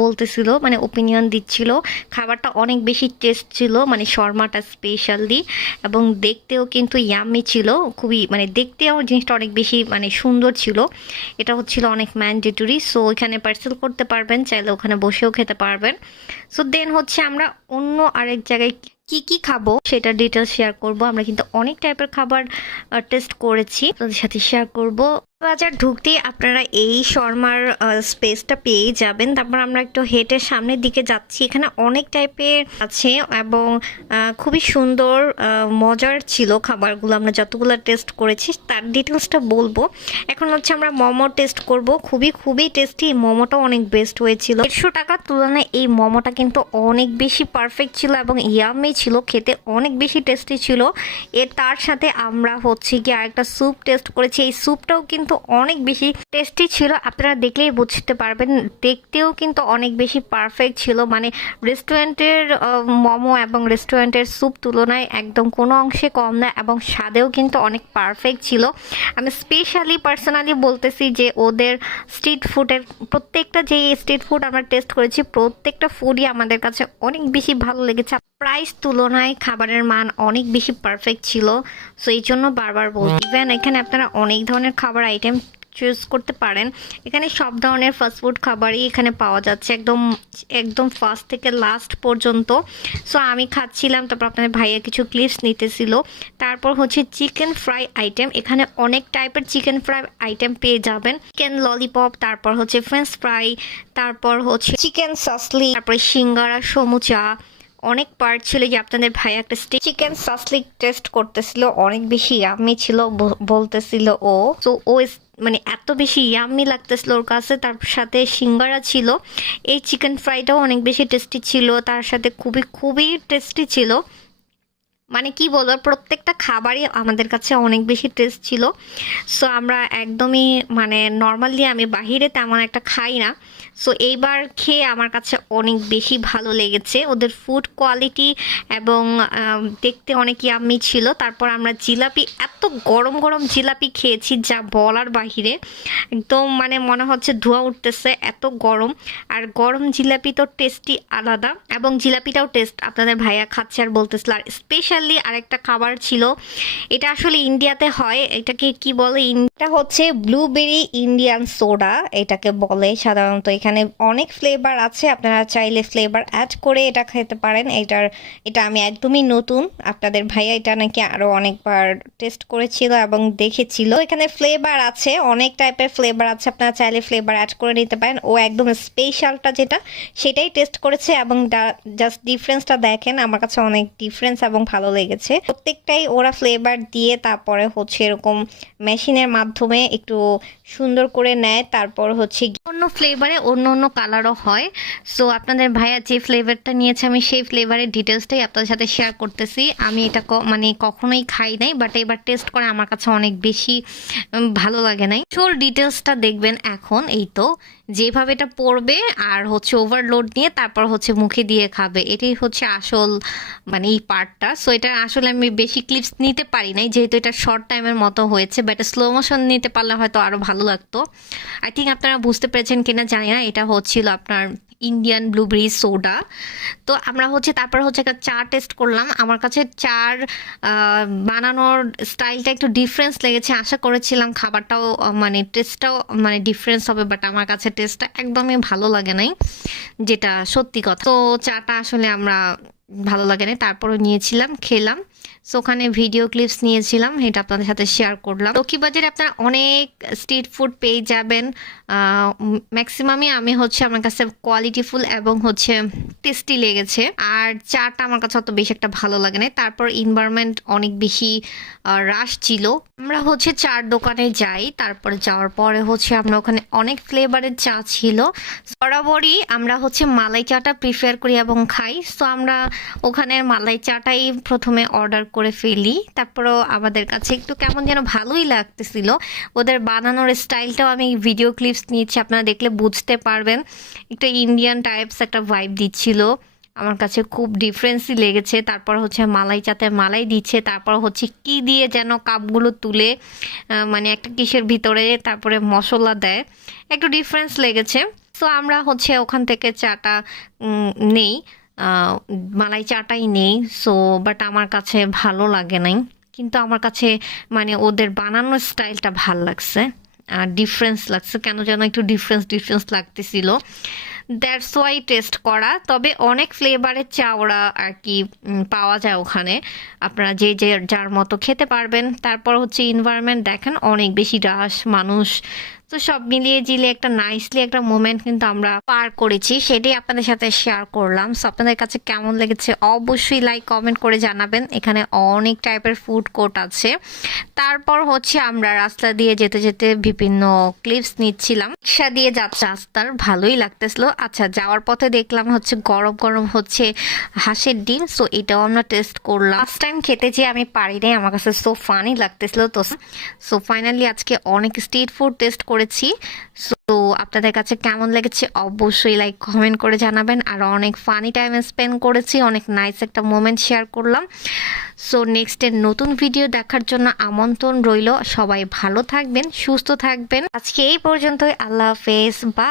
বলতেছিল মানে ওপিনিয়ন দিচ্ছিল। খাবারটা অনেক বেশি টেস্ট ছিল মানে শর্মাটা স্পেশালি এবং দেখতেও কিন্তু ইয়াম্মি ছিল, খুবই মানে দেখতেও জিনিসটা অনেক বেশি মানে সুন্দর ছিল। এটা হচ্ছিল অনেক ম্যান্ডেটরি সো এখানে পার্সেল করতে পারবেন, চাইলে ওখানে বসেও খেতে পারবেন। সো দেন হচ্ছে আমরা অন্য আরেক জায়গায় কি কি খাব সেটা ডিটেলস শেয়ার করব। আমরা কিন্তু অনেক টাইপের খাবার টেস্ট করেছি। তাদের সাথে শেয়ার করব। বাজার ঢুকতেই আপনারা এই শর্মার স্পেসটা পেয়ে যাবেন। তারপর আমরা একটু হেঁটে সামনের দিকে যাচ্ছি। এখানে অনেক টাইপের আছে এবং খুবই সুন্দর মজার ছিল খাবারগুলো। আমরা যতগুলো টেস্ট করেছি, তার ডিটেলসটা বলব। এখন হচ্ছে আমরা মোমো টেস্ট করব। খুবই খুবই টেস্টি মোমোটাও অনেক বেস্ট হয়েছিল। দেড়শো টাকার তুলনায় এই মোমোটা কিন্তু অনেক বেশি পারফেক্ট ছিল এবং ইয়ামি ছিল, খেতে অনেক বেশি টেস্টি ছিল। এর তার সাথে আমরা হচ্ছে কি আরেকটা স্যুপ টেস্ট করেছি। এই স্যুপটাও কিন্তু অনেক বেশি টেস্টি ছিল। আপনারা দেখলেই বুঝতে পারবেন। দেখতেও কিন্তু অনেক বেশি পারফেক্ট ছিল। মানে রেস্টুরেন্টের মোমো এবং রেস্টুরেন্টের স্যুপ তুলনায় একদম কোনো অংশে কম না এবং স্বাদেও কিন্তু অনেক পারফেক্ট ছিল। আমি স্পেশালি পার্সোনালি বলতেছি যে ওদের স্ট্রিট ফুডের প্রত্যেকটা যে স্ট্রিট ফুড আমরা টেস্ট করেছি, প্রত্যেকটা ফুডই আমাদের কাছে অনেক বেশি ভালো লেগেছে। প্রাইস তুলনায় খাবারের মান অনেক বেশি পারফেক্ট ছিল সো এই জন্য বারবার বলছি ইভেন এখানে আপনারা অনেক ধরনের খাবার আইটেম চুজ করতে পারেন। এখানে সব ধরনের ফাস্টফুড খাবারই এখানে পাওয়া যাচ্ছে, একদম একদম ফার্স্ট থেকে লাস্ট পর্যন্ত। সো আমি খাচ্ছিলাম, তারপর আপনাদের ভাইয়া কিছু ক্লিপস নিতেছিল। তারপর হচ্ছে চিকেন ফ্রাই আইটেম এখানে অনেক টাইপের চিকেন ফ্রাই আইটেম পেয়ে যাবেন। চিকেন ললিপপ তারপর হচ্ছে ফ্রেঞ্চ ফ্রাই তারপর হচ্ছে চিকেন সাসলি তারপর সিঙ্গারা, সমুচা অনেক পার্ট ছিল যে আপনাদের ভাই একটা চিকেন সাসলিক টেস্ট করতেছিল, অনেক বেশি ইয়াম্মি ছিল বলতেছিল ও। তো ও মানে এত বেশি ইয়াম্মি লাগতেছিল ওর কাছে, তার সাথে সিঙ্গারা ছিল। এই চিকেন ফ্রাইটাও অনেক বেশি টেস্টি ছিল, তার সাথে খুবই খুবই টেস্টি ছিল। মানে কি বলব, প্রত্যেকটা খাবারই আমাদের কাছে অনেক বেশি টেস্ট ছিল। সো আমরা একদমই মানে নর্মালি আমি বাহিরে তেমন একটা খাই না। সো এইবার খেয়ে আমার কাছে অনেক বেশি ভালো লেগেছে। ওদের ফুড কোয়ালিটি এবং দেখতে অনেক ইয়াম্মি ছিল। তারপর আমরা জিলাপি, এত গরম গরম জিলাপি খেয়েছি যা বলার বাহিরে। একদম মানে মনে হচ্ছে ধোঁয়া উঠতেছে, এত গরম। আর গরম জিলাপি তো টেস্টই আলাদা এবং জিলাপিটাও টেস্ট আপনাদের ভাইয়া খাচ্ছে আর বলতেছিল। আর স্পেশালি আরেকটা খাবার ছিল, এটা আসলে ইন্ডিয়াতে হয়। এটাকে কি বলে? এটা হচ্ছে ব্লুবেরি ইন্ডিয়ান সোডা এটাকে বলে সাধারণত এখানে অনেক ফ্লেভার আছে, আপনারা চাইলে ফ্লেভার অ্যাড করে এটা খেতে পারেন। এটার এটা আমি একদমই নতুন। আপনাদের ভাইয়া এটা নাকি আরও অনেকবার টেস্ট করেছিল এবং দেখেছিল। এখানে ফ্লেভার আছে, অনেক টাইপের ফ্লেভার আছে, আপনারা চাইলে ফ্লেভার অ্যাড করে নিতে পারেন। ও একদম স্পেশালটা যেটা, সেটাই টেস্ট করেছে এবং জাস্ট ডিফারেন্সটা দেখেন, আমার কাছে অনেক ডিফারেন্স এবং ভালো লেগেছে। প্রত্যেকটাই ওরা ফ্লেভার দিয়ে তারপরে হচ্ছে এরকম মেশিনের মাধ্যমে একটু সুন্দর করে নেয়, তারপর হচ্ছে অন্য ফ্লেভারে অন্য অন্য কালারও হয়। সো আপনাদের ভাইয়া যে ফ্লেভারটা নিয়েছে, আমি সেই ফ্লেভারের ডিটেলসটাই আপনাদের সাথে শেয়ার করতেছি। আমি এটা মানে কখনোই খাই নাই বাট এবার টেস্ট করে আমার কাছে অনেক বেশি ভালো লাগে নাই। চোল ডিটেলসটা দেখবেন এখন, এই তো। যেভাবে এটা পড়বে আর হচ্ছে ওভারলোড নিয়ে তারপর হচ্ছে মুখে দিয়ে খাবে, এটাই হচ্ছে আসল মানে এই পার্টটা সো এটা আসলে আমি বেশি ক্লিপস নিতে পারি নাই, যেহেতু এটা শর্ট টাইমের মতো হয়েছে বা এটা স্লো মোশন নিতে পারলে হয়তো আরও ভালো লাগতো। আই থিঙ্ক আপনারা বুঝতে পেরেছেন কিনা জানি না এটা হচ্ছিল আপনার ইন্ডিয়ান ব্লুবেরি সোডা তো আমরা হচ্ছে, তারপর হচ্ছে একটা চা টেস্ট করলাম। আমার কাছে চার বানানোর স্টাইলটা একটু ডিফারেন্স লেগেছে। আশা করেছিলাম খাবারটাও মানে টেস্টটাও মানে ডিফারেন্স হবে বাট আমার কাছে টেস্টটা একদমই ভালো লাগে নাই, যেটা সত্যি কথা। তো চাটা আসলে আমরা ভালো লাগে না তারপরে নিয়েছিলাম, খেলাম। সো ওখানে ভিডিও ক্লিপস নিয়েছিলাম, এটা আপনাদের সাথে শেয়ার করলাম। লক্ষ্মীবাজারে আপনারা অনেক স্ট্রিট ফুড পেয়ে যাবেন। ম্যাক্সিমামই আমি হচ্ছে আমার কাছে কোয়ালিটিফুল এবং হচ্ছে টেস্টি লেগেছে। আর চাটা আমার কাছে অত বেশি একটা ভালো লাগে না তারপর এনভায়রনমেন্ট অনেক বেশি রাশ ছিল। আমরা হচ্ছে চার দোকানে যাই, তারপরে যাওয়ার পরে হচ্ছে আমরা ওখানে অনেক ফ্লেভারের চা ছিল। বরাবরই আমরা হচ্ছে মালাই চাটা প্রিফার করি এবং খাই। সো আমরা ওখানে মালাই চাটাই প্রথমে অর্ডার করে ফেলি। তারপরও আমাদের কাছে একটু কেমন যেন ভালোই লাগতেছিল। ওদের বানানোর স্টাইলটাও আমি ভিডিও ক্লিপস নিয়েছি, আপনারা দেখলে বুঝতে পারবেন। একটু ইন্ডিয়ান টাইপস একটা ভাইব দিচ্ছিল। আমার কাছে খুব ডিফারেন্সই লেগেছে। তারপর হচ্ছে মালাই চাতে মালাই দিচ্ছে। তারপর হচ্ছে কি দিয়ে যেন কাপগুলো তুলে মানে একটা কিসের ভিতরে তারপরে মশলা দেয়। একটু ডিফারেন্স লেগেছে। সো আমরা হচ্ছে ওখান থেকে চাটা নেই। মালাই চাটাই নেই সো বাট আমার কাছে ভালো লাগে নাই। কিন্তু আমার কাছে মানে ওদের বানানোর স্টাইলটা ভালো লাগছে ডিফারেন্স লাগছে, কেন যেন একটু ডিফারেন্স ডিফারেন্স লাগতেছিল। দ্যাটস ওয়াই টেস্ট করা, তবে অনেক ফ্লেভারের চা ওরা আর কি পাওয়া যায় ওখানে। আপনারা যে যে, যার মতো খেতে পারবেন। তারপর হচ্ছে এনভায়রনমেন্ট দেখেন, অনেক বেশি রাশ মানুষ তো সব মিলিয়ে জিলে একটা নাইসলি একটা মোমেন্ট কিন্তু আমরা পার করেছি। সেটাই আপনাদের সাথে শেয়ার করলাম। সো আপনাদের কাছে কেমন লেগেছে অবশ্যই লাইক কমেন্ট করে জানাবেন। এখানে অনেক টাইপের ফুড কোর্ট আছে। তারপর হচ্ছে আমরা রাস্তা দিয়ে যেতে যেতে বিভিন্ন ক্লিপস নিচ্ছিলাম। রিক্সা দিয়ে যাচ্ছে রাস্তার, ভালোই লাগতেছিল। আচ্ছা যাওয়ার পথে দেখলাম হচ্ছে গরম গরম হচ্ছে হাঁসের ডিম। সো এটাও আমরা টেস্ট করলাম। লাস্ট টাইম খেতে যে আমি পারি নাই আমার কাছে সো ফানি লাগতেছিল। তো সো ফাইনালি আজকে অনেক স্ট্রিট ফুড টেস্ট করেছি। সো আপনাদের কাছে কেমন লেগেছে অবশ্যই লাইক কমেন্ট করে জানাবেন। আর অনেক ফানি টাইম স্পেন্ড করেছি, অনেক নাইস একটা মোমেন্ট শেয়ার করলাম। সো নেক্সটের নতুন ভিডিও দেখার জন্য আমন্ত্রণ রইল। সবাই ভালো থাকবেন, সুস্থ থাকবেন। আজকে এই পর্যন্তই। আল্লাহ হাফেজ। বা